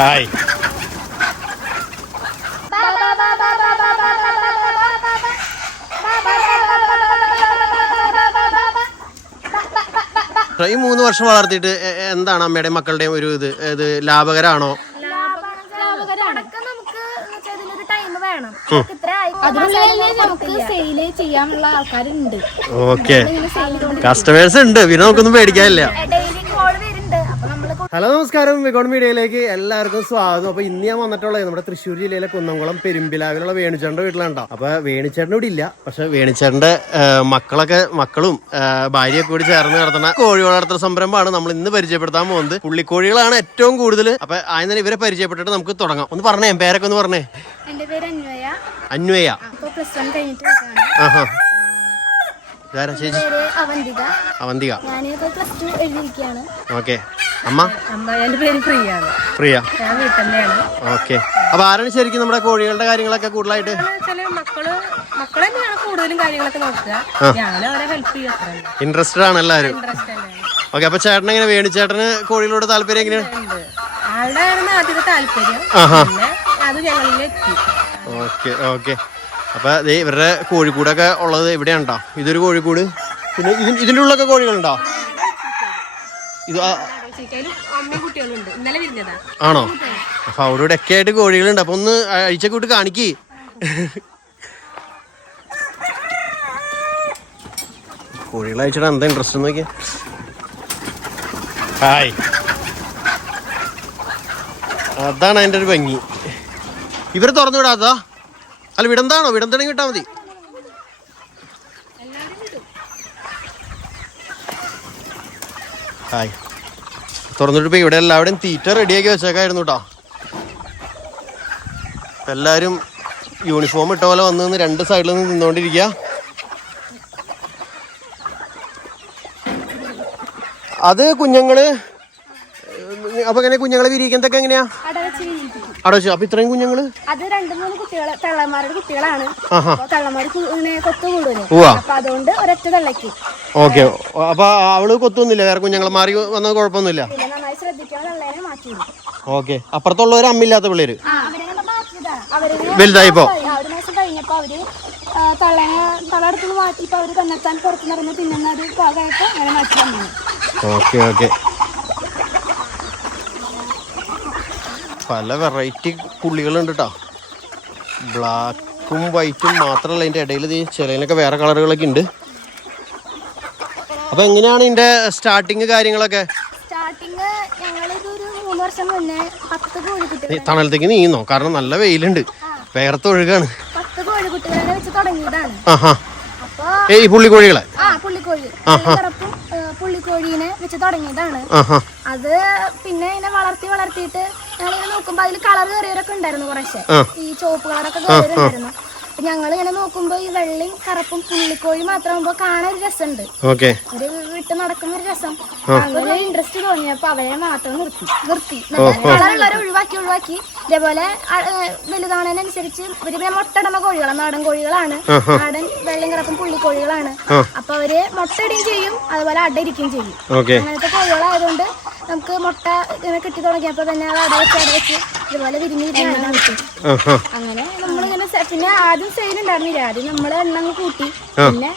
Hi. ഈ 3 വർഷം വളർത്തിയിട്ട് എന്താണ് അമ്മയുടെയും മക്കളുടെയും ഒരു ഇത് ലാഭകരമാണോ? ചെയ്യാനുള്ള ആൾക്കാരുണ്ട്. ഓക്കെ, കസ്റ്റമേഴ്സ് ഉണ്ട്, പിന്നെ നമുക്കൊന്നും പേടിക്കാനില്ല. ഹലോ, നമസ്കാരം. വികോൺ മീഡിയയിലേക്ക് എല്ലാവർക്കും സ്വാഗതം. അപ്പൊ ഇന്ന് ഞാൻ വന്നിട്ടുള്ളത് നമ്മുടെ തൃശ്ശൂർ ജില്ലയിലെ കുന്നംകുളം പെരുമ്പിലാവിലുള്ള വേണുചേട്ടന്റെ വീട്ടിലുണ്ടോ. അപ്പൊ വേണുചേട്ടൻ ഇവിടെ ഇല്ല, പക്ഷെ വേണുചേട്ടന്റെ മക്കളും ഭാര്യയൊക്കെ കൂടി ചേർന്ന് നടത്തുന്ന കോഴി വളർത്തൽ സംരംഭമാണ് നമ്മൾ ഇന്ന് പരിചയപ്പെടുത്താൻ പോകുന്നത്. പുള്ളിക്കോഴികളാണ് ഏറ്റവും കൂടുതൽ. അപ്പൊ ആദ്യം ഇവരെ പരിചയപ്പെട്ടിട്ട് നമുക്ക് തുടങ്ങാം. ഒന്ന് പറഞ്ഞേ, പേരൊക്കെ ഒന്ന് പറഞ്ഞേ. എന്റെ പേര് അന്വയ. അന്വയ. ആഹാ. അവന്തിക. ഓക്കെ. അമ്മ? എന്റെ പേര് പ്രിയ. പ്രിയ. ഞാൻ വീട്ടമ്മയാണ്. ഓക്കെ. അപ്പൊ ആരാണ് ശരിക്കും നമ്മുടെ കോഴികളുടെ കാര്യങ്ങളൊക്കെ കൂടുതലായിട്ട്? മക്കളെ തന്നെയാണ് കൂടുതലും കാര്യങ്ങളൊക്കെ നോക്കുക. ഞാൻ അവരെ ഹെൽപ്പ് ചെയ്യാം. ഇൻട്രസ്റ്റഡ് ആണ് എല്ലാവരും. ഓക്കെ. അപ്പൊ ചേട്ടൻ എങ്ങനെ, വേണുചേട്ടന് കോഴികളോട് താല്പര്യം എങ്ങനെയാണ്? ആളുടെ ആദ്യത്തെ താല്പര്യം, അത് ഞങ്ങളിലെത്തി. Okay okay. അപ്പൊ ഇവരുടെ കോഴിക്കൂടൊക്കെ ഉള്ളത് ഇവിടെയാണോ? ഇതൊരു കോഴിക്കൂട്. പിന്നെ ഇതിന്റെ ഉള്ളൊക്കെ കോഴികളുണ്ടോ? ഇത് ആണോ? അപ്പൊ അവിടെ ഒക്കെ ആയിട്ട് കോഴികളുണ്ട്. അപ്പൊ ഒന്ന് അഴിച്ചൊക്കെ വിട്ട് കാണിക്ക്. കോഴികളെ അയച്ചിട്ട് എന്താ ഇൻട്രസ്റ്റ് നോക്കിയ. ഹായ്. അതാണ് അതിന്റെ ഒരു ഭംഗി. ഇവരെ തുറന്നു വിടാതാ? അല്ല, വിടന്താണോ? വിടന്തണെങ്കിൽ വിട്ടാ മതി. ഹായ്. തുറന്നിട്ട് ഇപ്പൊ ഇവിടെ എല്ലാവരുടെയും തീറ്റ റെഡിയാക്കി വെച്ചേക്കായിരുന്നു കേട്ടോ. എല്ലാരും യൂണിഫോം ഇട്ട പോലെ വന്ന് രണ്ട് സൈഡിൽ നിന്ന് നിന്നോണ്ടിരിക്കുക. അത് കുഞ്ഞുങ്ങള് അപ്പൊ എങ്ങനെ കുഞ്ഞുങ്ങളെ വിരിയിക്കുന്നതൊക്കെ എങ്ങനെയാ? അടച്ചു. അപ്പൊ ഇത്രയും കുഞ്ഞുങ്ങള് അത് 2-3 കുട്ടികളെ തള്ളമാരുടെ കുട്ടികളാണ്. കൊത്തുകൂടുന്നു. അപ്പൊ അതുകൊണ്ട് ഒരൊറ്റ തള്ളക്ക്. ഓക്കെ. അപ്പൊ അവള് കൊത്തൊന്നുമില്ല? വേറെ കുഞ്ഞുങ്ങളെ മാറി വന്നത് കുഴപ്പമൊന്നുമില്ല? നന്നായി ശ്രദ്ധിക്കാൻ തള്ളേനെ മാറ്റി. ഓക്കെ. അപ്പുറത്തുള്ളവര് അമ്മില്ലാത്ത പിള്ളേര് വലുതായിപ്പോ 1 മാസം കഴിഞ്ഞപ്പോ അവര് തളയെടുത്ത് മാറ്റിപ്പോ അവര് തന്നെത്താൻ പുറത്തു നിറഞ്ഞ തിന്നുന്ന ഒരു ഭാഗമായിട്ട് അങ്ങനെ മാറ്റി വന്നു. Okay okay. പല വെറൈറ്റി പുള്ളികളുണ്ട് കേട്ടോ. ബ്ലാക്കും വൈറ്റും മാത്രമല്ല, അതിൻ്റെ ഇടയിൽ ചിലതിനൊക്കെ വേറെ കളറുകളൊക്കെ ഉണ്ട്. അപ്പൊ എങ്ങനെയാണ് ഇതിന്റെ സ്റ്റാർട്ടിങ് കാര്യങ്ങളൊക്കെ? സ്റ്റാർട്ടിങ് ഞങ്ങളിതൊരു 3 വർഷം മുന്നേ 10 കോഴിക്കുട്ടികൾ തണലത്തേക്ക് നീങ്ങുന്നോ? കാരണം നല്ല വെയിലുണ്ട്, വേർത്തൊഴുകാണ്. 10 കോഴിക്കുട്ടികളെ വെച്ച് തുടങ്ങിയതാണ്. ഈ പുള്ളിക്കോഴികളെ പുള്ളിക്കോഴീനെ വെച്ച് തുടങ്ങിയതാണ്. അത് പിന്നെ ഇങ്ങനെ വളർത്തിയിട്ട് ഞങ്ങളിങ്ങനെ നോക്കുമ്പോ അതിൽ കളർ കയറിയവരൊക്കെ ഉണ്ടായിരുന്നു. കുറച്ച് ഈ ചുവപ്പ് കളറൊക്കെ കയറിയിട്ടുണ്ടായിരുന്നു. ഞങ്ങൾ ഇങ്ങനെ നോക്കുമ്പോ ഈ വെള്ളയും കറുപ്പും പുള്ളിക്കോഴി മാത്രമാകുമ്പോ കാണാൻ ഒരു രസമുണ്ട്. ഒരു വിട്ട് നടക്കുന്ന ഒരു രസം. അങ്ങനെ ഇൻട്രസ്റ്റ് തോന്നിയപ്പോ അവരെ മാത്രം നിർത്തി കളറുള്ളവരെ ഒഴിവാക്കി ഇതേപോലെ വലുതാണതിനനുസരിച്ച് ഒരു മുട്ടടമ കോഴികളാണ്, നാടൻ കോഴികളാണ്. നാടൻ വെള്ളയും കറുപ്പും പുള്ളിക്കോഴികളാണ്. അപ്പൊ അവര് മുട്ടയിടുകയും ചെയ്യും, അതുപോലെ അടയിരിക്കുകയും ചെയ്യും. അങ്ങനത്തെ കോഴികളായതുകൊണ്ട് നമുക്ക് മുട്ട ഇങ്ങനെ കിട്ടി തുടങ്ങിയപ്പോ തന്നെ അത് അടവെച്ച് ഇതുപോലെ വിരിഞ്ഞിരിക്കുകയാണ് കിട്ടും. അങ്ങനെ നമ്മളിങ്ങനെ പിന്നെ ആദ്യം സെയിൽ ഉണ്ടായിരുന്നില്ല. ആദ്യം നമ്മള് എണ്ണം കൂട്ടി പിന്നെ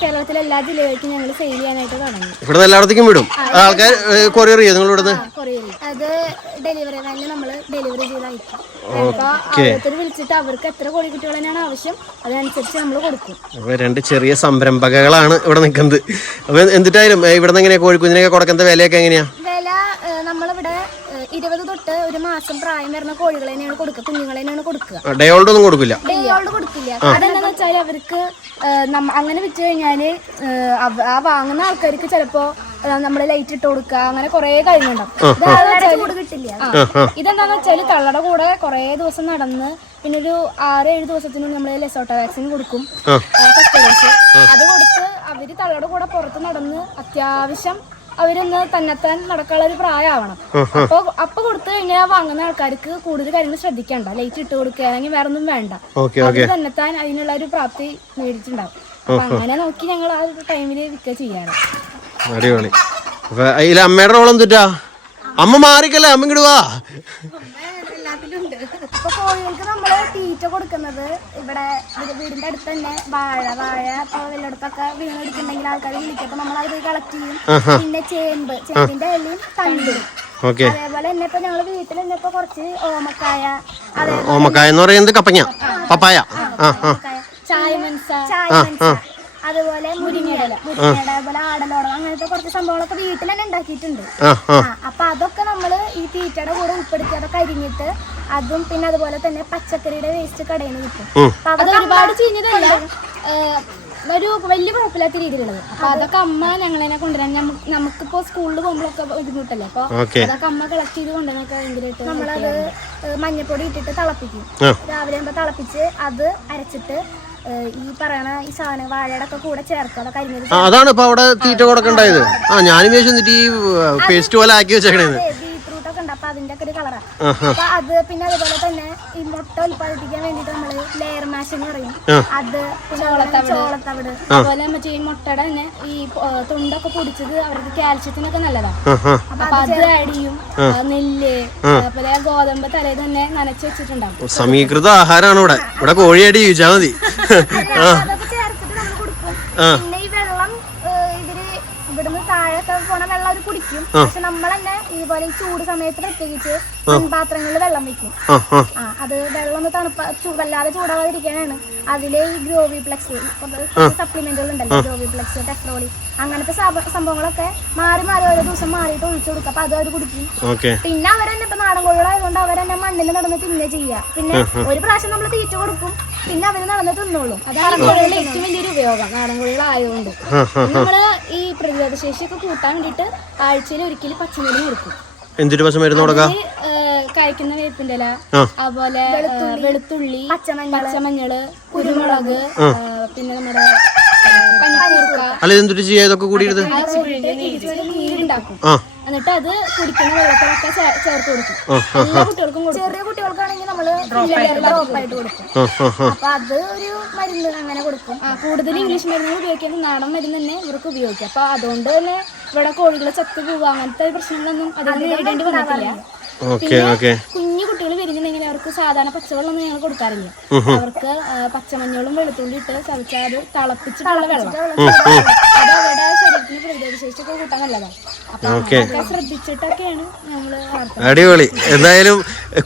കേരളത്തിലെ എല്ലാ ജില്ലകളിലേക്കും ഞങ്ങൾ സെയിൽ ചെയ്യാനായിട്ട് തുടങ്ങി. ഇവിടെ എല്ലായിടത്തേക്കും വിടും ആൾക്കാർ. കൊറിയർ അത് ഡെലിവറി വാനിൽ നമ്മള് ഡെലിവറി ചെയ്ത് അയക്കും. അപ്പൊ ഓരോരുത്തർ വിളിച്ചിട്ട് അവർക്ക് എത്ര കോഴിക്കുട്ടികൾ തന്നെയാണ് ആവശ്യം അതനുസരിച്ച് നമ്മൾ കൊടുക്കും. അപ്പൊ 2 ചെറിയ സംരംഭകകളാണ് ഇവിടെ നിൽക്കുന്നത്. അപ്പൊ എന്തിട്ടായാലും ഇവിടെ നിന്ന് എങ്ങനെയാ കോഴിക്കുഞ്ഞിനൊക്കെ കൊടുക്കുന്ന വിലയൊക്കെ എങ്ങനെയാ? വില നമ്മളിവിടെ 20 തൊട്ട് 1 മാസം പ്രായം വരുന്ന കോഴികളെ തന്നെയാണ് കൊടുക്കുക, കുഞ്ഞുങ്ങളെ തന്നെയാണ് കൊടുക്കുക. ഡേ ഓൾഡ് ഒന്നും കൊടുക്കില്ല? ഡേ ഓൾഡ് കൊടുക്കില്ല. അതെന്താന്ന് വെച്ചാൽ അവർക്ക് അങ്ങനെ വിറ്റ് കഴിഞ്ഞാല് ആ വാങ്ങുന്ന ആൾക്കാർക്ക് ചിലപ്പോ നമ്മള് ലൈറ്റ് ഇട്ട് കൊടുക്കുക, അങ്ങനെ കുറെ കാര്യങ്ങളുണ്ടാവും. ചൂട് കിട്ടില്ല. ഇതെന്താന്ന് വെച്ചാല് തള്ളയുടെ കൂടെ കുറെ ദിവസം നടന്ന് പിന്നെ ഒരു 6-7 ദിവസത്തിനുള്ളിൽ നമ്മള് ലെസോട്ട വാക്സിൻ കൊടുക്കും. അത് കൊടുത്ത് അവര് തള്ളയുടെ കൂടെ പുറത്ത് നടന്ന് അത്യാവശ്യം അവരൊന്ന് തന്നെത്താൻ നടക്കാനുള്ള ഒരു പ്രായമാവണം. അപ്പൊ കൊടുത്തു കഴിഞ്ഞാൽ വാങ്ങുന്ന ആൾക്കാർക്ക് കൂടുതൽ കാര്യങ്ങൾ ശ്രദ്ധിക്കണ്ട, ലൈറ്റ് ഇട്ട് കൊടുക്കുക അല്ലെങ്കിൽ വേറെ ഒന്നും വേണ്ട. അവര് തന്നെത്താൻ അതിനുള്ള ഒരു പ്രാപ്തി നേടിയിട്ടുണ്ടാവും. അപ്പൊ അങ്ങനെ നോക്കി ഞങ്ങൾ ആ ടൈമില് വിൽക്കുക ചെയ്യാണ്. അടിപൊളി. അമ്മയുടെ റോൾ എന്തിട്ടാ? അമ്മ മാറിക്കല്ലേ, അമ്മ ഇങ്ങോട്ട് വാ. ഇപ്പൊ കോഴികൾക്ക് നമ്മള് തീറ്റ കൊടുക്കുന്നത് ഇവിടെ വീടിന്റെ അടുത്ത് തന്നെ വാഴ ഇപ്പൊ വല്ലയിടത്തൊക്കെ വീണെടുക്കുന്നുണ്ടെങ്കിൽ ആൾക്കാർ വിളിക്കും. അപ്പൊ നമ്മൾ അത് കളക്ട് ചെയ്യും. പിന്നെ ചേമ്പിന്റെ ഇലയും തണ്ടും. അതേപോലെ തന്നെ ഇപ്പൊ ഞങ്ങള് വീട്ടിൽ തന്നെ ഇപ്പൊ കുറച്ച് ഓമക്കായ, ഓമക്കായ എന്ന് പറയുന്നത് കപ്പങ്ങ, പപ്പായ, ചായ മനസ, അതുപോലെ മുരിങ്ങയില, അതുപോലെ ആടലോടം, അങ്ങനത്തെ കുറച്ച് സംഭവങ്ങളൊക്കെ വീട്ടിൽ തന്നെ ഉണ്ടാക്കിയിട്ടുണ്ട്. അപ്പൊ അതൊക്കെ നമ്മള് ഈ തീറ്റയുടെ കൂടെ ഉൾപ്പെടുത്തി അതൊക്കെ അരിഞ്ഞിട്ട് അതും പിന്നെ അതുപോലെ തന്നെ പച്ചക്കറിയുടെ വേസ്റ്റ് കടയിൽ നിന്ന് കിട്ടും. അത് ഒരുപാട് ചീഞ്ഞതല്ല, ഒരു വലിയ കുഴപ്പമില്ലാത്ത രീതിയിലുള്ളത്. അപ്പൊ അതൊക്കെ അമ്മ ഞങ്ങളതിനെ കൊണ്ടുവരാൻ നമുക്കിപ്പോ സ്കൂളിൽ പോകുമ്പോഴൊക്കെ ബുദ്ധിമുട്ടല്ലേ, അപ്പൊ അതൊക്കെ അമ്മ കളക്ട് ചെയ്ത് കൊണ്ടുവരാനൊക്കെ ഭയങ്കരമായിട്ട് നമ്മളത് മഞ്ഞപ്പൊടി ഇട്ടിട്ട് തിളപ്പിക്കും. രാവിലെ ആകുമ്പോ തിളപ്പിച്ച് അത് അരച്ചിട്ട് ഈ പറയണ ഈ സാധനം വാഴയുടെ ഒക്കെ കൂടെ ചേർക്കുക. അതൊക്കെ അരിഞ്ഞത് അതാണ് ഇപ്പൊ അവിടെ തീറ്റ കൊടുക്കണ്ടായത്. ഞാനും വിചാരിച്ചു ഈ പേസ്റ്റ് പോലെ ആക്കി വെച്ചേക്കണേന്ന്. ബീറ്റ്റൂട്ട് ഒക്കെ ഉണ്ട്, അപ്പൊ അതിന്റെ ഒക്കെ ഒരു കളറാ. അപ്പൊ അത് പിന്നെ അതുപോലെ തന്നെ ഈ മുട്ട ഉൽപ്പാദിപ്പിക്കാൻ വേണ്ടിട്ട് നമ്മള് ലെയർ മാഷ് എന്ന് പറയും. അത് ചോളത്തവിട്, അതുപോലെ മറ്റേ ഈ മുട്ടയുടെ തന്നെ ഈ തൊണ്ടൊക്കെ പൊടിച്ചത് അവർക്ക് കാൽഷ്യത്തിനൊക്കെ നല്ലതാണ്. അപ്പൊ അത് ആഡ് ചെയ്യും. നെല്ല്, അതുപോലെ ഗോതമ്പ് തലേന്ന് തന്നെ നനച്ച് വെച്ചിട്ടുണ്ടാവും. സമീകൃത ആഹാരമാണ് ഇവിടെ കോഴിയായിട്ട് ജീവിച്ചാൽ മതി. അതൊക്കെ ചേർത്തിട്ട് നമ്മൾ കൊടുക്കും. പിന്നെ ഈ വെള്ളം ഇവിടുന്ന് താഴെ പോണ വെള്ളം അവർ കുടിക്കും. പക്ഷെ നമ്മൾ തന്നെ ഇതുപോലെ ഈ ചൂട് സമയത്ത് പ്രത്യേകിച്ച് മൺപാത്രങ്ങളിൽ വെള്ളം വെക്കും. അത് വെള്ളം ഒന്ന് വല്ലാതെ ചൂടാവാതിരിക്കാനാണ്. അതിലെ ഈ ഗ്രോവിപ്ലെക്സ് സപ്ലിമെന്റുകൾ ഉണ്ടല്ലോ, ഗ്രോവിപ്ലെക്സ്, ടെഫ്രോളി, അങ്ങനത്തെ സംഭവങ്ങളൊക്കെ മാറി ഓരോ ദിവസം മാറിയിട്ട് ഒഴിച്ചു കൊടുക്കും. അപ്പൊ അത് അവർ കുടിക്കും. പിന്നെ അവരെന്നെ ഇപ്പൊ നാടൻ കോഴികളായതുകൊണ്ട് അവരെന്നെ മണ്ണിൽ നടന്ന് തിന്നുക ചെയ്യുക. പിന്നെ ഒരു പ്രാവശ്യം നമ്മൾ തീറ്റ കൊടുക്കും, പിന്നെ അവര് നടന്ന് തിന്നോളും. അതാണ് കോഴികളുടെ ഏറ്റവും വലിയൊരു ഉപയോഗം നാടൻ കോഴികളായതുകൊണ്ട്. നമ്മള് ഈ പ്രതിരോധ ശേഷിയൊക്കെ കൂട്ടാൻ വേണ്ടിട്ട് ആഴ്ചയിൽ ഒരിക്കലും പച്ചമരുന്ന് കൊടുക്കും. എന്തൊരു പച്ചമരുന്ന് കൊടുക്കാം? കഴിക്കുന്ന വേപ്പിന്റെ ഇല, അതുപോലെ വെളുത്തുള്ളി, പച്ചമഞ്ഞള്, കുരുമുളക്, പിന്നെ നമ്മുടെ അല്ല എന്തൊരു ചെയ്യാ ഇതൊക്കെ കൂടി നീരുണ്ടാക്കും. എന്നിട്ട് അത് കുടിക്കുന്ന വെള്ളത്തിലൊക്കെ ചേർത്ത് കൊടുക്കും. എല്ലാ കുട്ടികൾക്കും കൊടുക്കും. ചെറിയ കുട്ടികൾക്കാണെങ്കിൽ നമ്മള് ഡ്രോപ്പായിട്ട് കൊടുക്കും. അപ്പൊ അത് ഒരു മരുന്ന് അങ്ങനെ കൊടുക്കും. കൂടുതൽ ഇംഗ്ലീഷ് മരുന്നുകൾ ഉപയോഗിക്കാൻ നാടൻ മരുന്ന് തന്നെ ഇവർക്ക് ഉപയോഗിക്കാം. അപ്പൊ അതുകൊണ്ട് തന്നെ ഇവിടെ കോഴികളെ ചത്തു പോവുക അങ്ങനത്തെ പ്രശ്നങ്ങളൊന്നും അതിന് നേരിടേണ്ടി വന്നിട്ടില്ല. പിന്നെ കുഞ്ഞു കുട്ടികൾ വരുന്നുണ്ടെങ്കിൽ അവർക്ക് സാധാരണ പച്ചവെള്ളമൊന്നും ഞങ്ങൾ കൊടുക്കാറില്ല. അവർക്ക് പച്ചമഞ്ഞളും വെളുത്തുള്ളി ഇട്ട് ചതച്ചാൽ അത് തിളപ്പിച്ചിട്ടുള്ള വെള്ളം, അത് അവരുടെ ശരീരത്തിന് പ്രതിരോധ ശേഷിയൊക്കെ കൂട്ടാൻ നല്ലതാണ്. അപ്പൊ അതൊക്കെ ശ്രദ്ധിച്ചിട്ടൊക്കെയാണ് നമ്മള് വളർത്തുന്നത്. അടിപൊളി. എന്തായാലും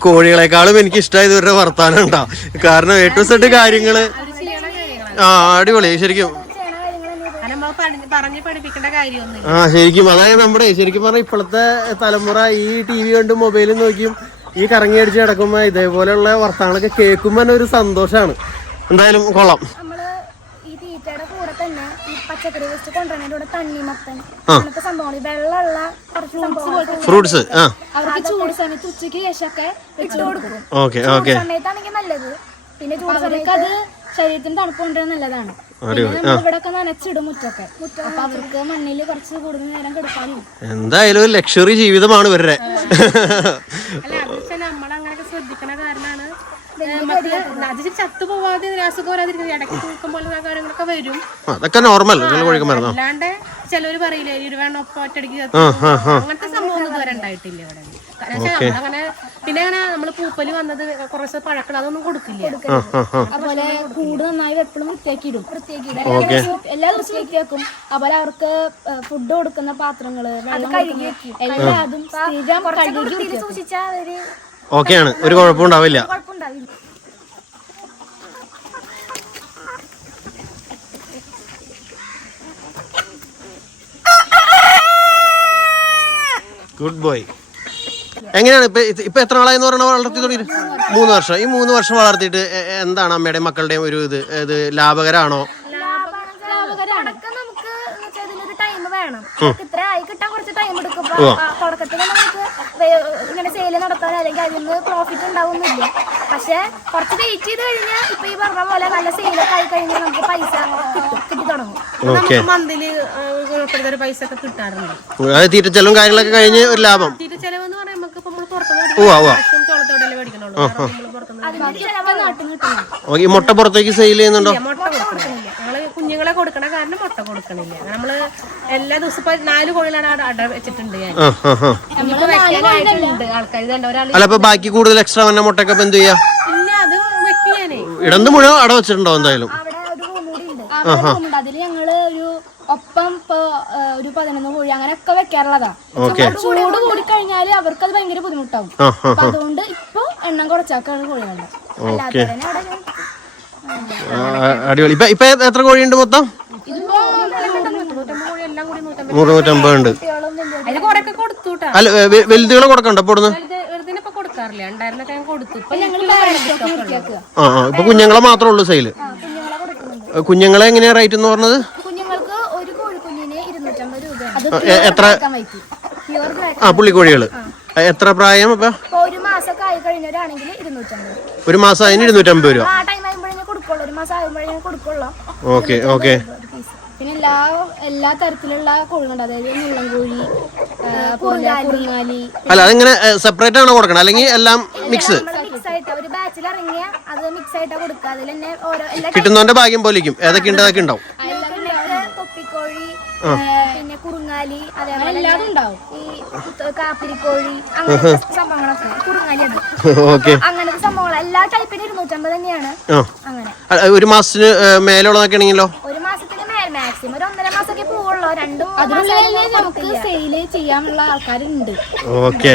കോഴികളെക്കാളും എനിക്ക് ഇഷ്ടമായത് ഇവരുടെ വർത്താനം ഉണ്ടാവും. കാരണം A to Z കാര്യങ്ങള് അടിപൊളി ശരിക്കും. ശരിക്കും അതായത് നമ്മുടെ ശരിക്കും പറഞ്ഞാൽ ഇപ്പോഴത്തെ തലമുറ ഈ TV കണ്ടും മൊബൈലും നോക്കിയും ഈ കറങ്ങി അടിച്ച് കിടക്കുമ്പോ ഇതേപോലെയുള്ള വർത്തമാനങ്ങളൊക്കെ കേൾക്കുമ്പോ തന്നെ ഒരു സന്തോഷമാണ്. എന്തായാലും കൊള്ളാം. നമ്മള് ഈ തീറ്റയുടെ കൂടെ തന്നെ ഈ പച്ചക്കറി വെച്ച് കൊണ്ടുവരുന്നതിന്റെ കൂടെ തണ്ണിമത്തൻ അങ്ങനത്തെ സംഭവങ്ങൾ, വെള്ളമുള്ള കുറച്ച് സംഭവങ്ങൾ, ഫ്രൂട്ട്സ് അവർക്ക് ചൂട് സമയത്ത് ഉച്ചയ്ക്ക് ശേഷമൊക്കെ വെച്ച് കൊടുക്കും. സമയത്താണെങ്കിൽ നല്ലത്. പിന്നെ ചൂട് സമയത്ത് അത് ശരീരത്തിന് തണുപ്പ് കൊണ്ടുവരാൻ നല്ലതാണ്. ഇവിടൊക്കെ നനച്ചിടും മുറ്റൊക്കെ. അപ്പൊ അവർക്ക് മണ്ണിൽ കുറച്ച് കൂടുതൽ നേരം കിടക്കാനും. എന്തായാലും ഒരു ലക്ഷറി ജീവിതമാണ് ഇവരുടെ. നമ്മളങ്ങനൊക്കെ ശ്രദ്ധിക്കണ കാരണമാണ് അത് ചത്തു പോവാതെ അസുഖം വരാതിരിക്കുന്നത്. ഇടയ്ക്ക് തൂക്കം പോലെ കാര്യങ്ങളൊക്കെ വരും. അതൊക്കെ നോർമൽ. അല്ലാണ്ട് ചിലവര് പറയില്ലേ ഇരുവേണം ഒപ്പം ഒറ്റടിക്ക് അങ്ങനത്തെ സംഭവം ഇതുവരെ ഉണ്ടായിട്ടില്ല ഇവിടെ. അങ്ങനെ പിന്നെ അങ്ങനെ നമ്മള് പൂപ്പല് വന്നത് കുറച്ച് പഴക്കൾ അതൊന്നും കൊടുക്കില്ല. അതുപോലെ കൂട് നന്നായി എപ്പോഴും വൃത്തിയാക്കിയിടും. എല്ലാ ദിവസവും വൃത്തിയാക്കും. അതുപോലെ അവർക്ക് ഫുഡ് കൊടുക്കുന്ന പാത്രങ്ങള്, വെള്ളം എല്ലാതും സൂക്ഷിച്ചാൽ ഓക്കെയാണ്, ഒരു കുഴപ്പമുണ്ടാവില്ല. Good boy. എങ്ങനെയാണ് ഇപ്പൊ എത്ര നാളായെന്ന് പറഞ്ഞാൽ വളർത്തി തുടങ്ങി? 3 വർഷം. ഈ 3 വർഷം വളർത്തിയിട്ട് എന്താണ് അമ്മയുടെയും മക്കളുടെയും ഒരു ഇത് ലാഭകരമാണോ? ഇത്ര ആയി കിട്ടാൻ കുറച്ച് ടൈം എടുക്കും. തുടക്കത്തിൽ നമുക്ക് ഇങ്ങനെ സെയിൽ നടത്താൻ അല്ലെങ്കിൽ അതിൽ നിന്ന് പ്രോഫിറ്റ് ഉണ്ടാവുന്നില്ല. പക്ഷെ കുറച്ച് വെയിറ്റ് ചെയ്ത് കഴിഞ്ഞാൽ ഇപ്പൊ ഈ പറഞ്ഞ പോലെ നല്ല സെയിലൊക്കെ ആയി കഴിഞ്ഞാൽ നമുക്ക് പൈസ കിട്ടി തുടങ്ങും. നമുക്ക് മന്ത്ലി പൈസ ഒക്കെ കിട്ടാറുണ്ട്. തീറ്റച്ചെലവും കാര്യങ്ങളൊക്കെ കഴിഞ്ഞ് ഒരു ലാഭം. തീറ്റച്ചെലവ് എന്ന് പറയുമ്പോൾ ഈ മുട്ട പുറത്തേക്ക് സെയിൽ ചെയ്യുന്നുണ്ടോ? മുട്ട കൊടുക്കുന്നില്ല. ഞങ്ങള് കുഞ്ഞുങ്ങളെ കൊടുക്കണ കാരണം മുട്ട കൊടുക്കണില്ല. നമ്മള് എല്ലാ ദിവസവും ഇപ്പൊ 4 കോഴികളാണ് അട വെച്ചിട്ടുണ്ട് ഞാൻ. നമ്മളിപ്പോ വെക്കാനായിട്ടുണ്ട് ആൾക്കാർ. ഇതുണ്ട് ഒരാൾ. അല്ല, അപ്പൊ ബാക്കി കൂടുതൽ എക്സ്ട്രാ വന്ന മുട്ടയൊക്കെ ഇപ്പൊ എന്ത് ചെയ്യാ? ഇല്ല, അത് വെക്കാനേ ഇടന്ന് മുഴുവൻ അട വെച്ചിട്ടുണ്ടോ എന്തായാലും? അവിടെ ഒരു റൂം കൂടി ഉണ്ട്. അതില് ഞങ്ങള് ഒപ്പം ഇപ്പൊ ഒരു 11 കോഴി അങ്ങനെയൊക്കെ വെക്കാറുള്ളതാ. ചൂട് കൂടി കഴിഞ്ഞാല് അവർക്ക് അത് ഭയങ്കര ബുദ്ധിമുട്ടാവും. അപ്പൊ അതുകൊണ്ട് ഇപ്പൊ എണ്ണം കുറച്ചാക്കാണ് കോഴികളുടെ. ഓക്കെ, അടിപൊളി. ഇപ്പൊ എത്ര കോഴിയുണ്ട് മൊത്തം? 150 ഉണ്ട്. അതിന് കൊറേയൊക്കെ കൊടുത്തുട്ടാ. അല്ല, വലുതുകളെ കൊടുക്കണ്ടോ ഇപ്പൊ ഇവിടുന്ന്? വെറുതെ കൊടുക്കാറില്ല, ഉണ്ടായിരുന്നൊക്കെ ഞാൻ കൊടുത്തു. ഇപ്പൊ ഇപ്പൊ കുഞ്ഞുങ്ങളെ മാത്രമേ ഉള്ളൂ സെയില്. കുഞ്ഞുങ്ങളെ എങ്ങനെയാ റേറ്റ് എന്ന് പറഞ്ഞത്? കുഞ്ഞുങ്ങൾക്ക് ഒരു കോഴിക്കുഞ്ഞിന് 250 രൂപ. എത്ര? പുള്ളിക്കോഴികള് എത്ര പ്രായം? ഇപ്പൊ ഒരു മാസമൊക്കെ ആയി കഴിഞ്ഞവരാണെങ്കിൽ 250. ഒരു മാസം അതിന് 250 രൂപ. ആ ടൈം ആകുമ്പോഴേ കൊടുക്കുള്ളൂ, ഒരു മാസം ആകുമ്പോഴേ കൊടുക്കുള്ളൂ. Okay okay. പിന്നെ എല്ലാ തരത്തിലുള്ള കോഴികളുണ്ട്, അതായത് മുള്ളൻ കോഴി, കുറുങ്ങാലി. അല്ല, അതെങ്ങനെ സെപ്പറേറ്റ് ആണോ കൊടുക്കണം അല്ലെങ്കിൽ എല്ലാം മിക്സ്? മിക്സ് ആയിട്ട് ഒരു ബാച്ചിൽ ഇറങ്ങിയ അത് മിക്സ് ആയിട്ടാ കൊടുക്കുക. അതിൽ തന്നെ ഓരോ കിട്ടുന്നവന്റെ ഭാഗ്യം പോലിരിക്കും. ഏതൊക്കെ ഉണ്ട് അതൊക്കെ ഉണ്ടാവും. തൊപ്പിക്കോഴി, പിന്നെ കുറുങ്ങാലി, അതേപോലെ എല്ലാതും ഉണ്ടാവും. ഈ കാപ്പിരിക്കോഴി, അങ്ങനത്തെ സംഭവങ്ങളൊക്കെ കുറുങ്ങാലി അത്. ഓക്കെ, അങ്ങനത്തെ സംഭവങ്ങൾ എല്ലാ ടൈപ്പിന് 250 തന്നെയാണ്. അങ്ങനെ ഒരു മാസത്തിന് മേലുള്ളതൊക്കെ ആണെങ്കിലോ? ഒരു മാസത്തിന് മാക്സിമം ഒരു 1.5 മാസമൊക്കെ പോവുള്ളൂ. 2 നമുക്ക് സെയിൽ ചെയ്യാനുള്ള ആൾക്കാരുണ്ട്. ഓക്കെ,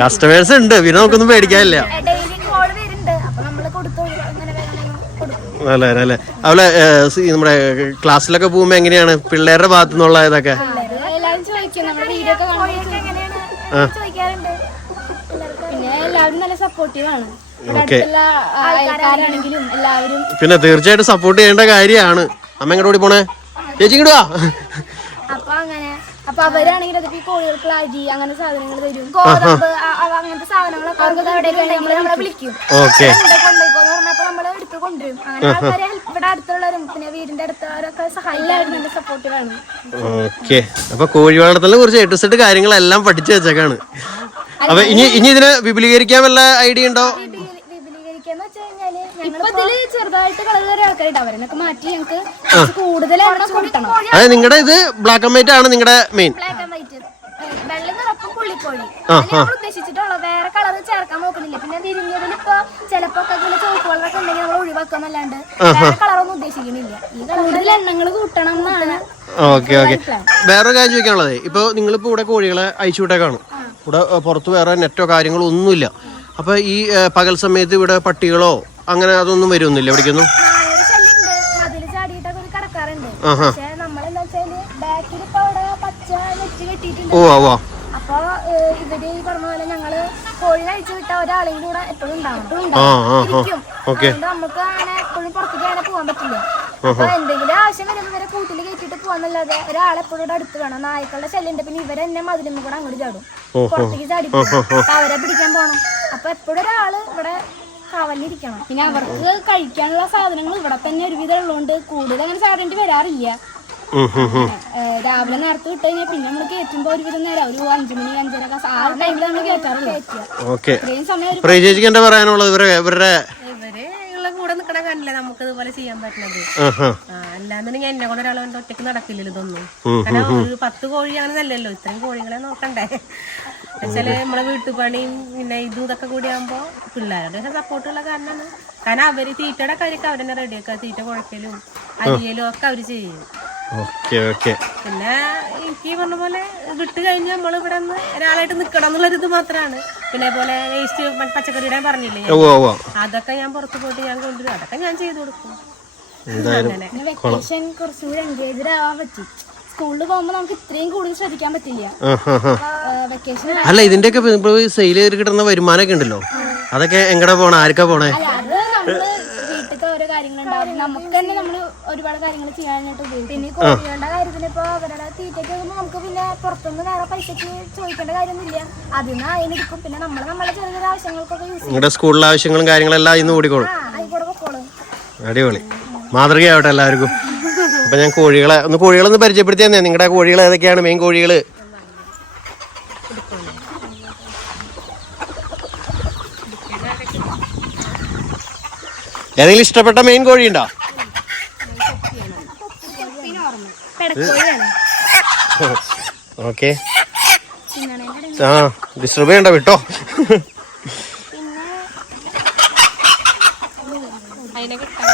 കസ്റ്റമേഴ്സ് ഉണ്ട്, പിന്നെ നമുക്കൊന്നും പേടിക്കാനില്ല. ഡെയിലി കോൾ വരുന്നുണ്ട്, അപ്പൊ നമ്മള് കൊടുത്തു അങ്ങനെ കൊടുക്കും. അല്ലേ അല്ലേ. അതുപോലെ നമ്മുടെ ക്ലാസ്സിലൊക്കെ പോകുമ്പോ എങ്ങനെയാണ് പിള്ളേരുടെ ഭാഗത്തു നിന്നുള്ള ഇതൊക്കെ? എല്ലാവരും ചോദിക്കും, നമ്മുടെ വീഡിയോ ഒക്കെ എങ്ങനെയാണ് ചോദിക്കാറുണ്ട്. പിന്നെ എല്ലാവരും നല്ല സപ്പോർട്ടീവാണ്. ആൾക്കാരാണെങ്കിലും എല്ലാവരും പിന്നെ തീർച്ചയായിട്ടും സപ്പോർട്ട് ചെയ്യേണ്ട കാര്യമാണ്. അമ്മ ഇങ്ങോട്ട് ഓടി പോണേ, ചേച്ചി ഇങ്ങോട്ട് വാ. അപ്പൊ അങ്ങനെ അപ്പൊ അവരാണെങ്കിൽ അതിപ്പോ ഈ കോഴികൾക്കുള്ള അരി അങ്ങനെ സാധനങ്ങൾ തരും, ഗോതമ്പ് അങ്ങനത്തെ സാധനങ്ങളൊക്കെ അവർക്ക് എവിടെയൊക്കെ നമ്മളെ വിളിക്കും. കൊണ്ടുപോയിക്കോന്ന് പറഞ്ഞപ്പോ നമ്മള് എടുത്ത് കൊണ്ടുവരും. അങ്ങനെ ആൾക്കാരെ ഇവിടെ അടുത്തുള്ളവരും പിന്നെ വീടിന്റെ അടുത്തുള്ളവരൊക്കെ സഹായിക്കാറുണ്ട്. നല്ല സപ്പോർട്ടീവാണ്. ഓക്കെ, അപ്പൊ കോഴി വളർത്തലിനെ കുറിച്ച് A to Z കാര്യങ്ങളെല്ലാം പഠിച്ചു വെച്ചേക്കാണ്. അപ്പൊ ഇനി ഇതിനെ വിപുലീകരിക്കാൻ വല്ല ഐഡിയ ഉണ്ടോ? വിപുലീകരിക്കാന്ന് വെച്ച് കഴിഞ്ഞാല് ഇപ്പൊ ഇതില് ചെറുതായിട്ട് കളർ കയറിയ ആൾക്കാരുണ്ട്, അവരൊക്കെ മാറ്റി ഞങ്ങൾക്ക് കൂടുതൽ കൂട്ടണം. അതായത് നിങ്ങളുടെ ഇത് ബ്ലാക്ക് ആൻഡ് വൈറ്റ് ആണ് നിങ്ങളുടെ മെയിൻ? ബ്ലാക്ക് ആൻഡ് വൈറ്റ്, വെള്ള നിറപ്പും പുള്ളിക്കോഴി നമ്മൾ ഉദ്ദേശിച്ചിട്ടുള്ളൂ. വേറെ കളർ ചേർക്കാൻ നോക്കുന്നില്ല. പിന്നെ വിരിഞ്ഞതിൽ ഇപ്പൊ ചിലപ്പോ ചുവപ്പ് കളറൊക്കെ ഉണ്ടെങ്കിൽ നമ്മൾ ഒഴിവാക്കാന്നല്ലാണ്ട് വേറെ കളറൊന്നും ഉദ്ദേശിക്കുന്നില്ല. ഈ കൂടുതൽ എണ്ണങ്ങൾ കൂട്ടണം എന്നാണ്. Okay okay. വേറൊരു കാര്യം ചോദിക്കാനുള്ളത്, ഇപ്പൊ നിങ്ങളിപ്പോ ഇവിടെ കോഴികളെ അയച്ചു വിട്ടേക്കാണ്, ഇവിടെ പുറത്ത് വേറെ നെറ്റോ കാര്യങ്ങളോ ഒന്നുമില്ല. അപ്പൊ ഈ പകൽ സമയത്ത് ഇവിടെ പട്ടികളോ അങ്ങനെ അതൊന്നും വരുന്നില്ല? എവിടേക്കൊന്നും മതില് ചാടിയിട്ടൊക്കെ കടക്കാറുണ്ട്. പക്ഷെ നമ്മളെന്താ വെച്ചാല് ബാക്കിൽ ഇപ്പൊ അവിടെ പച്ച നെറ്റ് കെട്ടിയിട്ടുണ്ട്. അപ്പൊ ഇവര് ഈ പറഞ്ഞ പോലെ ഞങ്ങള് കോഴി കഴിച്ചു വിട്ട ഒരാളെങ്കിലും കൂടെ എപ്പോഴും ഉണ്ടാവും. അതുകൊണ്ട് നമുക്ക് അങ്ങനെ എപ്പോഴും പുറത്തേക്ക് അങ്ങനെ പോകാൻ പറ്റില്ല. അപ്പൊ എന്തെങ്കിലും ആവശ്യം വരുമ്പോൾ ഇവരെ കൂട്ടിൽ കയറ്റിട്ട് പോവാന്നല്ലാതെ ഒരാളെപ്പോഴും ഇവിടെ അടുത്ത് വേണം. നായ്ക്കളുടെ ശല്യമുണ്ട്. പിന്നെ ഇവരെ തന്നെ മതിലുമ്പോ കൂടെ അങ്ങോട്ട് ചാടും, പുറത്തേക്ക് ചാടി അപ്പൊ അവരെ പിടിക്കാൻ പോണം. അപ്പൊ എപ്പോഴും ഒരാള് ഇവിടെ കാവലിരിക്കണം. പിന്നെ അവർക്ക് കഴിക്കാനുള്ള സാധനങ്ങൾ ഇവിടെ തന്നെ ഒരുവിധം ഉള്ളതുകൊണ്ട് കൂടുതൽ അങ്ങനെ ചാടേണ്ടി വരാറില്ല. രാവിലെ നേരത്തെ വിട്ട് കഴിഞ്ഞാൽ പിന്നെ നമ്മൾ കയറ്റുമ്പോ ഒരുവിധം നേരം ഒരു 5 മണി 5:30 ആ ടൈമിൽ നമ്മൾ കയറ്റാറില്ല. ഇത്രയും സമയം പറയാനുള്ളത് ഇവരുടെ കൂടെ നിക്കണ കാണില്ല നമുക്ക് ഇതുപോലെ ചെയ്യാൻ പറ്റുന്നത്. അല്ലാന്നുണ്ടെങ്കിൽ എന്നെ കൊണ്ട് ഒരാൾ ഒറ്റയ്ക്ക് നടക്കില്ലല്ലോ ഇതൊന്നും. കാരണം ഒരു 10 കോഴി അങ്ങനെ നല്ലല്ലോ, ഇത്രയും കോഴികളെ നോക്കണ്ടേ. എന്നുവെച്ചാല് നമ്മളെ വീട്ടുപണിയും പിന്നെ ഇതൊക്കെ കൂടി ആകുമ്പോ പിള്ളേരുടെ സപ്പോർട്ടുള്ള കാരണമാണ്. കാരണം അവര് തീറ്റയുടെ കാര്യമൊക്കെ അവരെന്നെ റെഡിയാക്കുക, തീറ്റ കുഴക്കലും അരിയലും ഒക്കെ അവര് ചെയ്യും. പിന്നെ എനിക്ക് പറഞ്ഞ പോലെ വിട്ട് കഴിഞ്ഞാൽ നമ്മൾ ഇവിടെ നിന്ന് ഒരാളായിട്ട് നിക്കണം എന്നുള്ളൊരിത് മാത്രമാണ്. പിന്നെ പോലെ വേസ്റ്റ് പച്ചക്കറിയുടെ പറഞ്ഞില്ലേ, അതൊക്കെ ഞാൻ പുറത്ത് പോയിട്ട് ഞാൻ കൊണ്ടുവരും, അതൊക്കെ ഞാൻ ചെയ്തു കൊടുക്കും. വെക്കേഷൻ കുറച്ചുകൂടി എൻഗേജ്ഡ് ആവാൻ പറ്റി. സ്കൂളിൽ പോകുമ്പോ നമുക്ക് ഇത്രയും കൂടുതൽ ശ്രദ്ധിക്കാൻ പറ്റില്ല. വെക്കേഷൻ അല്ല, ഇതിന്റെയൊക്കെ സെയിൽ ചെയ്ത് കിട്ടുന്ന വരുമാനമൊക്കെ ഉണ്ടല്ലോ, അതൊക്കെ എങ്ങടെ പോണേ, ആർക്കാ പോണേ? വീട്ടിലത്തെ ഓരോ കാര്യങ്ങളുണ്ടാവും, നമുക്ക് തന്നെ നമ്മള് ഒരുപാട് കാര്യങ്ങൾ ചെയ്യാനായിട്ട് ഉപയോഗിക്കും. പിന്നെ കോഴികളുടെ കാര്യത്തിന് ഇപ്പൊ അവരുടെ തീറ്റയ്ക്ക് നമുക്ക് പിന്നെ പുറത്തുനിന്ന് വേറെ പൈസക്ക് ചോദിക്കേണ്ട കാര്യമൊന്നുമില്ല. അതിന് അതിനെടുക്കും. പിന്നെ നമ്മളെ ചെറിയ ചെറിയ ആവശ്യങ്ങൾക്കൊക്കെ യൂസ് ചെയ്യും. നിങ്ങളുടെ സ്കൂളിലെ ആവശ്യങ്ങളും കാര്യങ്ങളെല്ലാം ഇന്ന് ഓടിക്കോളും. ആയിക്കോടെ പൊക്കോളും. അടിപൊളി, മാതൃകയാവട്ടെ എല്ലാവർക്കും. അപ്പൊ ഞാൻ കോഴികളൊന്ന് പരിചയപ്പെടുത്തി തന്നെ. നിങ്ങളുടെ കോഴികൾ ഏതൊക്കെയാണ് മെയിൻ കോഴികള്? ഏതെങ്കിലും ഇഷ്ടപ്പെട്ട മെയിൻ കോഴി ഉണ്ടോ? ഓക്കെ. തിന്നണേന്റെ ആ ഡിസ്റ്റർബ് ചെയ്യണ്ട വിട്ടോ. അതിനെ കിട്ടാൻ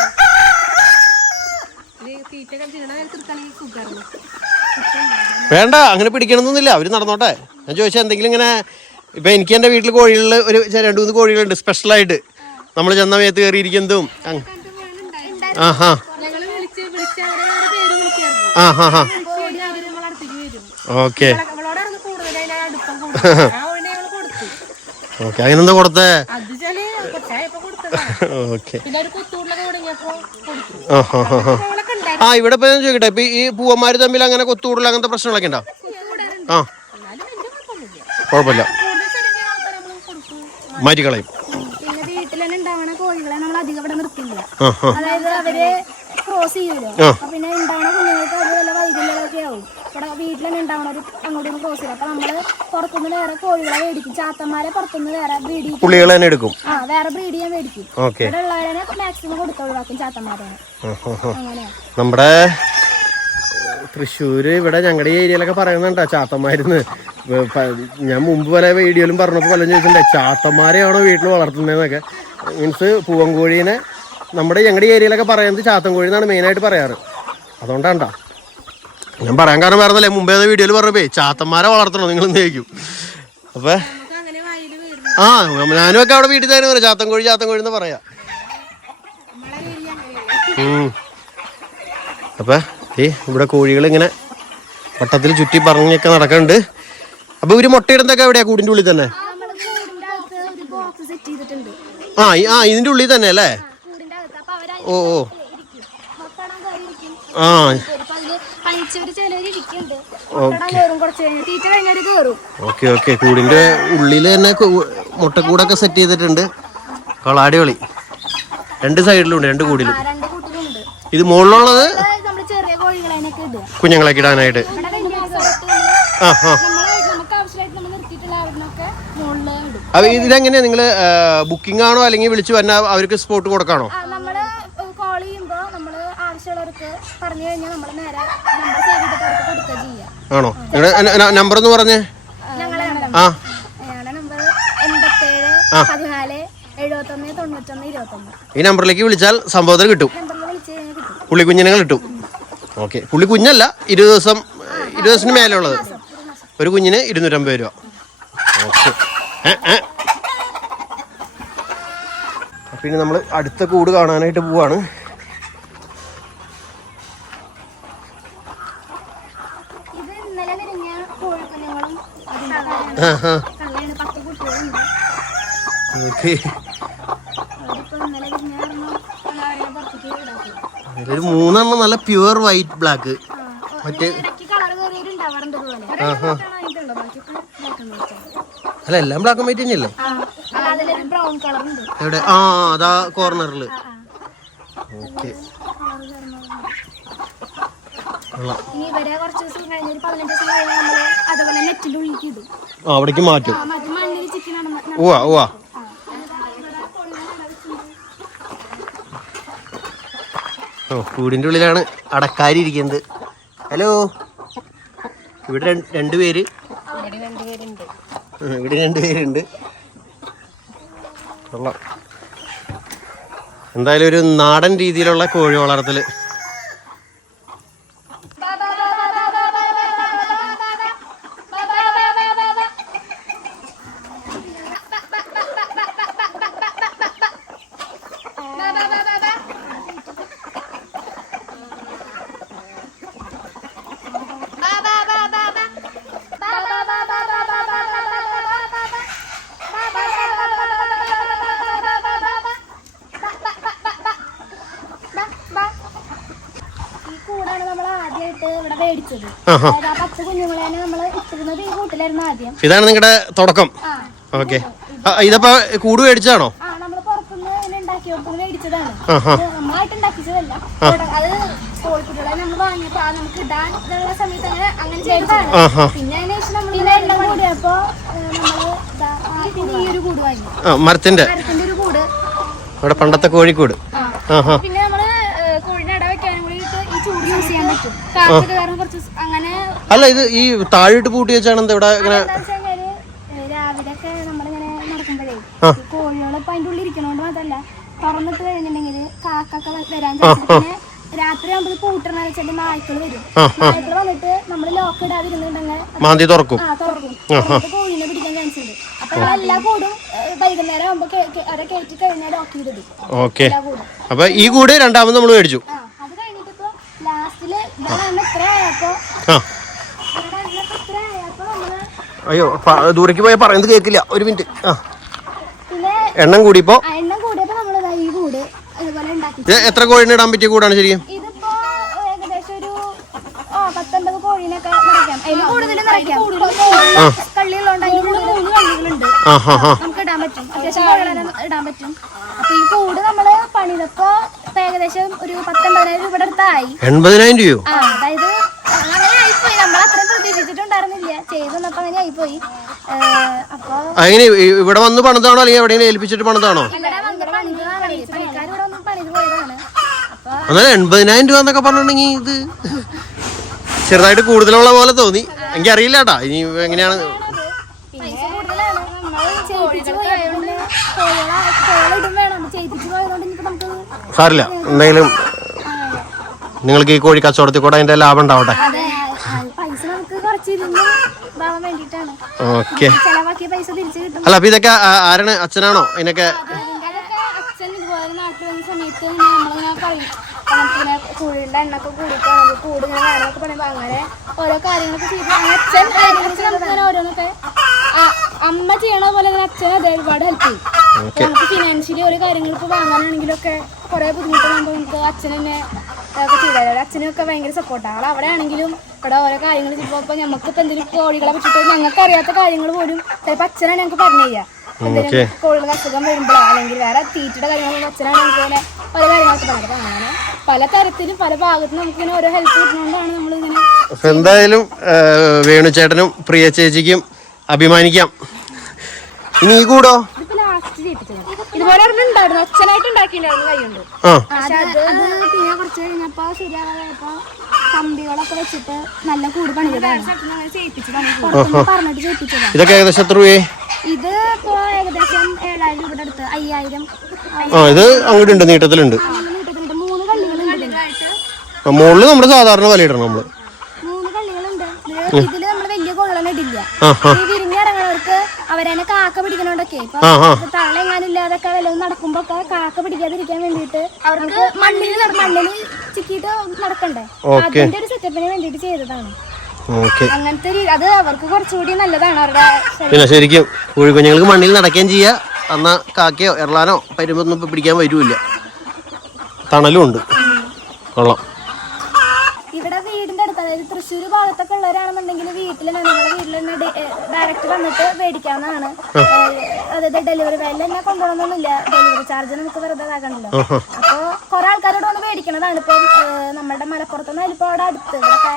തീറ്റ തിന്നണ തീർക്കാണെങ്കിൽ സുഖമായിരുന്നു. വേണ്ട, അങ്ങനെ പിടിക്കണമെന്നൊന്നുമില്ല, അവര് നടന്നോട്ടെ. ഞാൻ ചോദിച്ചാൽ എന്തെങ്കിലും ഇങ്ങനെ ഇപ്പൊ എനിക്ക് എൻ്റെ വീട്ടിൽ കോഴികളിൽ ഒരു 2-3 കോഴികളുണ്ട് സ്പെഷ്യലായിട്ട്. നമ്മൾ ചെന്ന മേത്ത് കയറിയിരിക്കുന്നതും. ആഹാ ആഹാ ഓക്കെ ഓക്കെ. അതിനെന്താ കൊടുത്തേ? ഓക്കെ. ആ ഇവിടെ ഇപ്പൊ ഞാൻ ചോദിക്കട്ടെ, ഇപ്പൊ ഈ പൂവന്മാര് തമ്മിൽ അങ്ങനെ കൊത്തുകൂടൽ അങ്ങനത്തെ പ്രശ്നങ്ങളൊക്കെ ഉണ്ടോ? ആ കുഴപ്പമില്ല, മാറ്റിക്കളയും. പിന്നെ വീട്ടിൽ തന്നെ ഉണ്ടാവണ കോഴികളെ നമ്മൾ അധികം ഇവിടെ നിർത്തില്ല. അതായത് അവര് ക്രോസ് ചെയ്യൂലോ. പിന്നെ ഉണ്ടാവണ കുഞ്ഞുങ്ങൾക്ക് അത് വല്ല വൈകുന്നേരമൊക്കെ ആവും. ഇവിടെ വീട്ടിൽ തന്നെ ഉണ്ടാവണ അങ്ങോട്ടും ക്രോസ് ചെയ്യും. അപ്പൊ നമ്മള് പുറത്തുനിന്ന് വേറെ കോഴികളെ മേടിക്കും. ചാത്തന്മാരെ പുറത്തുനിന്ന് വേറെ ബ്രീഡ് ചെയ്യും. പുള്ളികൾ തന്നെ എടുക്കും. വേറെ ബ്രീഡ് ചെയ്യാൻ മേടിക്കും. ഇവിടെ ഉള്ളവരെ മാക്സിമം കൊടുത്തൊഴിവാക്കും ചാത്തന്മാരാണ്. അങ്ങനെയാ നമ്മുടെ തൃശ്ശൂര് ഇവിടെ ഞങ്ങളുടെ ഈ ഏരിയയിലൊക്കെ പറയുന്നുണ്ടോ ചാത്തന്മാരുന്ന്. ഞാൻ മുമ്പ് പല വീഡിയോയിലും പറഞ്ഞപ്പോൾ പലരും ചോദിച്ചിട്ടുണ്ട് ചാത്തന്മാരെയാണോ വീട്ടിൽ വളർത്തുന്നതെന്നൊക്കെ. മീൻസ് പൂവൻകോഴീനെ നമ്മുടെ ഞങ്ങളുടെ ഏരിയയിലൊക്കെ പറയുന്നത് ചാത്തൻ കോഴി എന്നാണ് മെയിനായിട്ട് പറയാറ്. അതുകൊണ്ടാണ്ടാ ഞാൻ പറയാൻ കാരണം വേറെ മുമ്പേ വീഡിയോയിൽ പറഞ്ഞപ്പോ ചാത്തന്മാരെ വളർത്തണോ നിങ്ങൾ ചോദിക്കും. അപ്പൊ ആ ഞാനും ഒക്കെ അവിടെ വീട്ടിൽ തന്നെ പറയാം ചാത്തൻ കോഴി എന്ന് പറയാ. അപ്പൊ ഇവിടെ കോഴികൾ ഇങ്ങനെ വട്ടത്തിൽ ചുറ്റി പറഞ്ഞൊക്കെ നടക്കുന്നുണ്ട്. അപ്പൊ ഇവര് മുട്ടയിടുന്നതൊക്കെ എവിടെയാ? കൂടിന്റെ ഉള്ളിൽ തന്നെ? ആ ഇതിന്റെ ഉള്ളിൽ തന്നെ അല്ലേ? ഓ ഓ ആ ഓക്കെ ഓക്കെ. കൂടിന്റെ ഉള്ളിൽ തന്നെ മുട്ടക്കൂടൊക്കെ സെറ്റ് ചെയ്തിട്ടുണ്ട്. കളാടികളി 2 സൈഡിലുണ്ട്, 2 കൂടിലും. ഇത് മുകളിലുള്ളത് കുഞ്ഞുങ്ങളൊക്കെ ഇടാനായിട്ട്. ആ ആ. അപ്പൊ ഇതെങ്ങനെയാ നിങ്ങള് ബുക്കിംഗ് ആണോ അല്ലെങ്കിൽ വിളിച്ചു വന്നാൽ അവർക്ക് സ്പോട്ട് കൊടുക്കാണോ? ആണോ? നമ്പർ ഒന്ന് പറഞ്ഞേ. ആ ഈ നമ്പറിലേക്ക് വിളിച്ചാൽ സംഭവത്തിൽ കിട്ടും, പുള്ളിക്കുഞ്ഞിനെ കിട്ടും. ഓക്കെ. പുള്ളി കുഞ്ഞല്ല, 20 ദിവസത്തിന് മേലെ ഉള്ളത്. ഒരു കുഞ്ഞിന് 250 രൂപ. ഓക്കെ. പിന്നെ നമ്മൾ അടുത്ത കൂട് കാണാനായിട്ട് പോവാണ്. ഒരു 3 നല്ല പ്യുവർ വൈറ്റ് ബ്ലാക്ക്. മറ്റേ അല്ല എല്ലാം ബ്ലാക്ക് ആൻഡ് വൈറ്റ് തന്നെയല്ലേ? എവിടെ? ആ അതാ കോർണറില്. ഓക്കെ. അവിടേക്ക് മാറ്റും. ഓവാ ഓവാ. ഓ കൂടിൻ്റെ ഉള്ളിലാണ് അടക്കാരി ഇരിക്കുന്നത്. ഹലോ. ഇവിടെ 2 പേര്. ഇവിടെ 2 പേരുണ്ട്. എന്തായാലും ഒരു നാടൻ രീതിയിലുള്ള കോഴി വളർത്തല്. ഇതാണ് നിങ്ങളുടെ തുടക്കം. ഓക്കെ. ഇതപ്പോ കൂട് മേടിച്ചാണോ? മരത്തിന്റെ ഇവിടെ പണ്ടത്തെ കോഴിക്കൂട്. പിന്നെ നമ്മള് കോഴിനെ ഇട വെക്കാനും കൂടി ഈ ചൂട് യൂസ് ചെയ്യാൻ പറ്റും. കാറ്റ് കാരണം കുറച്ച് അങ്ങനെ അല്ല ഇത് ഈ താഴിട്ട് പൂട്ടി വെച്ചാണ് എന്താ ഇവിടെ ഇങ്ങനെ? രാവിലെ ഒക്കെ നമ്മളിങ്ങനെ നടക്കുമ്പോഴേ കോഴികള് ഇപ്പൊ അതിന്റെ ഉള്ളിൽ ഇരിക്കണോണ്ട് മാത്രല്ല തുറന്നിട്ട് കഴിഞ്ഞിട്ടുണ്ടെങ്കിൽ കാക്കൊക്കെ വരാൻ പിന്നെ രാത്രി ആകുമ്പോൾ പൂട്ടണ വെച്ചാൽ നായ്ക്കള് വരും. നായ്ക്കള് വന്നിട്ട് നമ്മള് ലോക്ക് ഇടാതിരുന്നുണ്ടെങ്കിൽ മാന്തി തുറക്കും. തുറക്കും. കോഴിനെ പിടിക്കാൻ ചാൻസ് ഉണ്ട്. അപ്പൊ എല്ലാ കൂടും വൈകുന്നേരം ആകുമ്പോ അവിടെ കയറ്റി കഴിഞ്ഞാൽ ലോക്ക് ചെയ്തിടും. ഓക്കെ. അപ്പൊ ഈ കൂട് രണ്ടാമത് നമ്മൾ മേടിച്ചു. അത് കഴിഞ്ഞിട്ട് ഇപ്പൊ ലാസ്റ്റില് എത്ര ആയപ്പോ അയ്യോ ദൂരേക്ക് പോയാൽ പറയുന്നത് കേൾക്കില്ല. ഒരു മിനിറ്റ്. പിന്നെ എണ്ണം കൂടിയപ്പോ നമ്മള് ഈ കൂട് ഇതുപോലെ ഉണ്ടാക്കി. എത്ര കോഴിനെ ഇടാൻ പറ്റിയ കൂടാണ് ശരിക്കും? ഇതിപ്പോ ഏകദേശം ഒരു 19 കോഴീനൊക്കെ നിറയ്ക്കാം. അതിന് കൂടുതൽ നിറയ്ക്കാം. കള്ളികളുണ്ട്, അതിന് കൂടുതൽ കള്ളികളുണ്ട്. നമുക്ക് ഇടാൻ പറ്റും, അത്യാവശ്യം ഇടാൻ പറ്റും. അപ്പൊ ഈ കൂട് നമ്മള് പണിതപ്പോ ഏകദേശം ഒരു 19,000 രൂപയുടെ അടുത്തായി. 80,000 രൂപയോ? അതായത് അങ്ങനെ ആയിപ്പോയി. നമ്മൾ അത്രയും പ്രതീക്ഷിച്ചിട്ടുണ്ടായിരുന്നില്ല. ചെയ്തപ്പോ അങ്ങനെ ആയിപ്പോയി. അപ്പൊ അങ്ങനെ ഇവിടെ വന്ന് പണിതാണോ അല്ലെങ്കിൽ എവിടെയെങ്കിലും ഏൽപ്പിച്ചിട്ട് പണിതാണോ? ഇവിടെ വന്ന് പണിതാണ്. പണിക്കാരിവിടെ വന്ന് പണിത് പോയതാണ്. അപ്പൊ എന്നാൽ 80,000 രൂപ എന്നൊക്കെ പറഞ്ഞിട്ടുണ്ടെങ്കിൽ ഇത് ചെറുതായിട്ട് കൂടുതലുള്ള പോലെ തോന്നി. എനിക്ക് അറിയില്ല കേട്ടാ ഇനി എങ്ങനെയാണ്. പൈസ കൂടുതലാണ്. നമ്മള് ചെയ്യിപ്പിച്ച് പോയതുകൊണ്ട് കോളിടും വേണം. ചെയ്യിപ്പിച്ച് പോയതുകൊണ്ട് ഇനിയിപ്പോ നമുക്ക് സാരില്ല. എന്തെങ്കിലും നിങ്ങൾക്ക് ഈ കോഴി കച്ചവടത്തിൽ കൂടെ അതിന്റെ ലാഭം ഉണ്ടാവട്ടെ. പൈസ നമുക്ക് കുറച്ചിരുന്ന് ഇതാവാൻ വേണ്ടിട്ടാണ്. ഓക്കെ. ചെലവാക്കിയ പൈസ തിരിച്ചു കിട്ടും. അല്ല അപ്പൊ ഇതൊക്കെ ആരാണ്? അച്ഛനാണോ ഇതിനൊക്കെ? അച്ഛൻ ഇതുപോലെ നാട്ടിൽ വന്ന സമയത്ത് നമ്മളിങ്ങനെ പറയും ഇങ്ങനെ കോഴിയുടെ എണ്ണൊക്കെ കൂടിയിട്ട് നമുക്ക് കൂട് ഇങ്ങനെ വേണമെന്നൊക്കെ പറയുമ്പോൾ അങ്ങനെ ഓരോ കാര്യങ്ങളൊക്കെ ചെയ്ത് അച്ഛൻ നമുക്കിങ്ങനെ ഓരോന്നൊക്കെ അമ്മ ചെയ്യണ പോലെ തന്നെ അച്ഛൻ അതേ ഒരുപാട് ഹെൽപ്പ് ചെയ്യും. നമുക്ക് ഫിനാൻഷ്യലി ഓരോ കാര്യങ്ങൾ ഇപ്പോൾ വാങ്ങാനാണെങ്കിലൊക്കെ കുറെ ബുദ്ധിമുട്ടുണ്ടാകുമ്പോൾ നമുക്ക് അച്ഛൻ തന്നെ ഒക്കെ ചെയ്താൽ അച്ഛനൊക്കെ ഭയങ്കര സപ്പോർട്ടാണ്. ആൾ അവിടെ ആണെങ്കിലും ഇവിടെ ഓരോ കാര്യങ്ങൾ ചെയ്യുമ്പോൾ ഇപ്പോൾ നമുക്കിപ്പോൾ എന്തെങ്കിലും കോഴികളെ പറ്റിയിട്ട് ഞങ്ങൾക്ക് അറിയാത്ത കാര്യങ്ങൾ പോലും ചിലപ്പോൾ അച്ഛനാണ് ഞങ്ങൾക്ക് പറഞ്ഞു തരിക. എന്തെങ്കിലും കോഴികൾക്ക് അസുഖം വരുമ്പോഴോ അല്ലെങ്കിൽ വേറെ തീറ്റയുടെ കാര്യങ്ങളൊന്നും അച്ഛനാണ് നമുക്ക് ഇങ്ങനെ പല കാര്യങ്ങളൊക്കെ പറഞ്ഞത്. അങ്ങനെ പല തരത്തിലും പല ഭാഗത്തും നമുക്കിങ്ങനെ ഓരോ ഹെൽപ്പ് കിട്ടുന്നതുകൊണ്ടാണ് നമ്മളിങ്ങനെ. എന്തായാലും വേണുചേട്ടനും പ്രിയ ചേച്ചിക്കും അഭിമാനിക്കാം. ഇനി ഈ കൂടോ ഇതുപോലെ ഉണ്ടായിരുന്നു. അച്ഛനായിട്ട് ഉണ്ടാക്കിയിട്ടുണ്ടായിരുന്നു കൈയുണ്ട്. പിന്നെ കുറച്ച് കഴിഞ്ഞപ്പോ ശരിയാകായപ്പോ കമ്പികളൊക്കെ വെച്ചിട്ട് നല്ല കൂട് പണിതതാണ്. പറഞ്ഞിട്ട് ചെയ്യിപ്പിച്ചതാണ്. ഇതൊക്കെ ഏകദേശം എത്ര രൂപയെ? ഇത് ഇപ്പോ ഏകദേശം 7,000 രൂപയുടെ അടുത്ത് 5,000. ഇത് അങ്ങോട്ട് ഉണ്ട്, നീട്ടത്തിലുണ്ട്. 3 കള്ളികളുണ്ട്. മുകളിൽ നമ്മുടെ സാധാരണ വില ഇടണം നമ്മള്. 3 കള്ളികളുണ്ട്. ഇതില് നമ്മള് വലിയ കോഴികളൊന്നും ഇടില്ല. ഈ വിരിഞ്ഞിറങ്ങണവർക്ക് അവരെന്നെ കാക്ക പിടിക്കണോണ്ടൊക്കെ ഇപ്പൊ തള്ളെങ്ങാനും ഇല്ലാതൊക്കെ വല്ലതും നടക്കുമ്പോ കാക്ക പിടിക്കാതിരിക്കാൻ വേണ്ടിട്ട് അവർക്ക് മണ്ണിൽ ചിക്കിയിട്ട് നടക്കണ്ടേ. അതിന്റെ ഒരു സെറ്റപ്പിന് വേണ്ടിട്ട് ചെയ്തതാണ്. അങ്ങനത്തെ അത് അവർക്ക് കുറച്ചുകൂടി നല്ലതാണ് അവരുടെ. പിന്നെ ശരിക്കും കോഴിക്കുഞ്ഞുങ്ങൾക്ക് മണ്ണിൽ നടക്കുകയും ചെയ്യാ. എന്നാ കാക്കയോ എറളാനോ പരുമ്പൊന്നും ഇപ്പൊ പിടിക്കാൻ വരൂല്ല. തണലും ഉണ്ട്. കൊള്ളാം. ഇവിടെ വീടിന്റെ അടുത്ത് അതായത് തൃശ്ശൂർ ഭാഗത്തൊക്കെ ഉള്ളവരാണെന്നുണ്ടെങ്കിൽ വീട്ടിൽ തന്നെ നമ്മുടെ വീട്ടിൽ തന്നെ ഡയറക്റ്റ് വന്നിട്ട് മേടിക്കാവുന്നതാണ്. അതായത് ഡെലിവറി വില തന്നെ കൊണ്ടുപോകണമെന്നില്ല. ഡെലിവറി ചാർജ് നമുക്ക് വെറുതെ ആകണല്ലോ. അപ്പോൾ കുറെ ആൾക്കാരോട് വന്ന് മേടിക്കണതാണ്. ഇപ്പം നമ്മുടെ മലപ്പുറത്തുനിന്ന് അതിലിപ്പോ അവിടെ അടുത്ത് ഇവിടെയൊക്കെ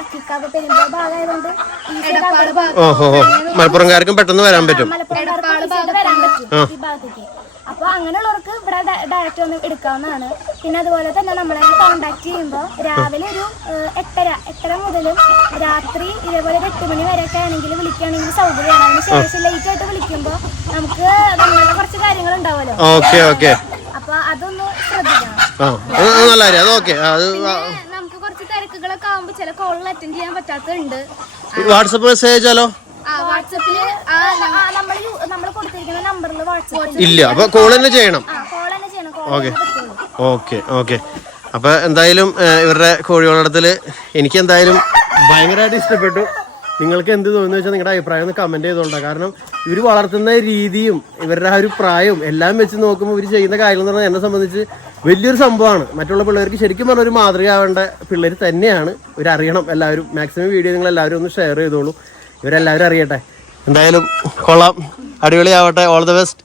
അക്കിക്കാവ് പെരുമ്പോ ഭാഗമായതുകൊണ്ട് മലപ്പുറംകാർക്കും പെട്ടെന്ന് വരാൻ പറ്റും. മലപ്പുറംകാർക്ക് വരാൻ പറ്റും ഈ ഭാഗത്തേക്ക്. അപ്പോൾ അങ്ങനെയുള്ളവർക്ക് ഇവിടെ ഡയറക്റ്റ് വന്ന് എടുക്കാവുന്നതാണ്. പിന്നെ അതുപോലെ തന്നെ നമ്മളെ കോൺടാക്ട് ചെയ്യുമ്പോൾ രാവിലെ ഒരു 8:30 മുതലും രാത്രി ഇതേപോലെ 8 മണി വരെയൊക്കെ ആണെങ്കിൽ വിളിക്കുകയാണെങ്കിൽ സൗകര്യമാണ്. അതിന് ശേഷം ലേറ്റ് ആയിട്ട് വിളിക്കുമ്പോൾ നമുക്ക് നമ്മളുടെ കുറച്ച് കാര്യങ്ങൾ ഉണ്ടാവുമല്ലോ. അപ്പൊ അതൊന്ന് ശ്രദ്ധിക്കണം. നമുക്ക് കുറച്ച് തിരക്കുകളൊക്കെ ആവുമ്പോൾ ചില കോളുകൾ അറ്റൻഡ് ചെയ്യാൻ പറ്റാത്തതുണ്ട്. വാട്സപ്പ് മെസ്സേജാലോ? വാട്സപ്പില് നമ്മൾ കൊടുത്തിരിക്കുന്ന നമ്പറിൽ വാട്സപ്പ് ഇല്ല. അപ്പൊ കോൾ തന്നെ ചെയ്യണം. ഓക്കെ. അപ്പൊ എന്തായാലും ഇവരുടെ കോഴി വളർത്തല് എനിക്ക് എന്തായാലും ഭയങ്കരമായിട്ട് ഇഷ്ടപ്പെട്ടു. നിങ്ങൾക്ക് എന്ത് തോന്നുന്നു വെച്ചാൽ നിങ്ങളുടെ അഭിപ്രായം ഒന്ന് കമന്റ് ചെയ്തോണ്ടാ. കാരണം ഇവർ വളർത്തുന്ന രീതിയും ഇവരുടെ ആ ഒരു പ്രായവും എല്ലാം വെച്ച് നോക്കുമ്പോൾ ഇവർ ചെയ്യുന്ന കാര്യങ്ങൾ എന്ന് പറഞ്ഞാൽ എന്നെ സംബന്ധിച്ച് വലിയൊരു സംഭവമാണ്. മറ്റുള്ള പിള്ളേർക്ക് ശരിക്കും പറഞ്ഞ ഒരു മാതൃകയാവേണ്ട പിള്ളേർ തന്നെയാണ്. ഇവരറിയണം എല്ലാവരും. മാക്സിമം വീഡിയോ നിങ്ങൾ എല്ലാവരും ഒന്ന് ഷെയർ ചെയ്തോളൂ. ഇവരെല്ലാവരും അറിയട്ടെ. എന്തായാലും കൊള്ളാം, അടിപൊളിയാവട്ടെ. All the best.